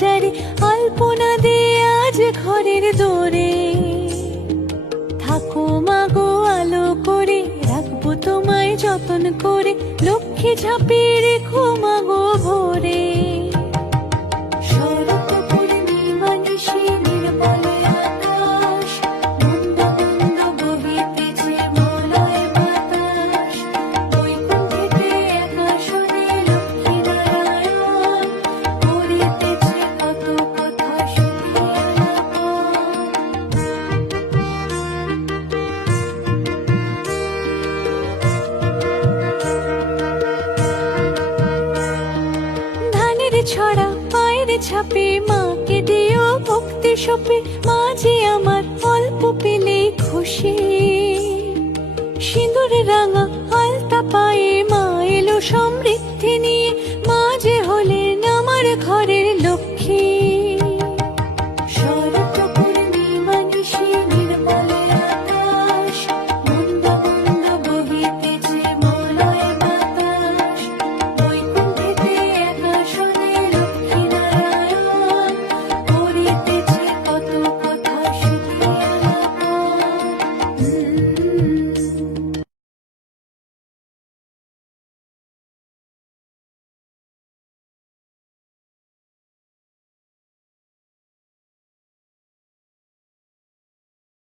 বাজারে আলপনা দিয়ে আজ ঘরের দোরে। থাকো মাগো আলো করে, রাখবো তোমায় যতন করে, লক্ষ্মী ঝাঁপিয়ে রেখো মাগো ভোরে। শরৎ পূর্ণিমা নিশি নির্মল আকাশ, মন্দ মন্দ বহিতেছে মলয় বাতাস। বৈকুণ্ঠেতে একা শুনে লক্ষ্মী নারায়ণ করিতেছে কত কথা শুনি আলাপন। ধানের ছড়া পায়ের ছাপে মাকে দিও ভক্তি সপে, মাঝে আমার অল্প পেলে খুশি। সিঁদুর রাঙা আলতা পায়ে মা এলো সমৃদ্ধি।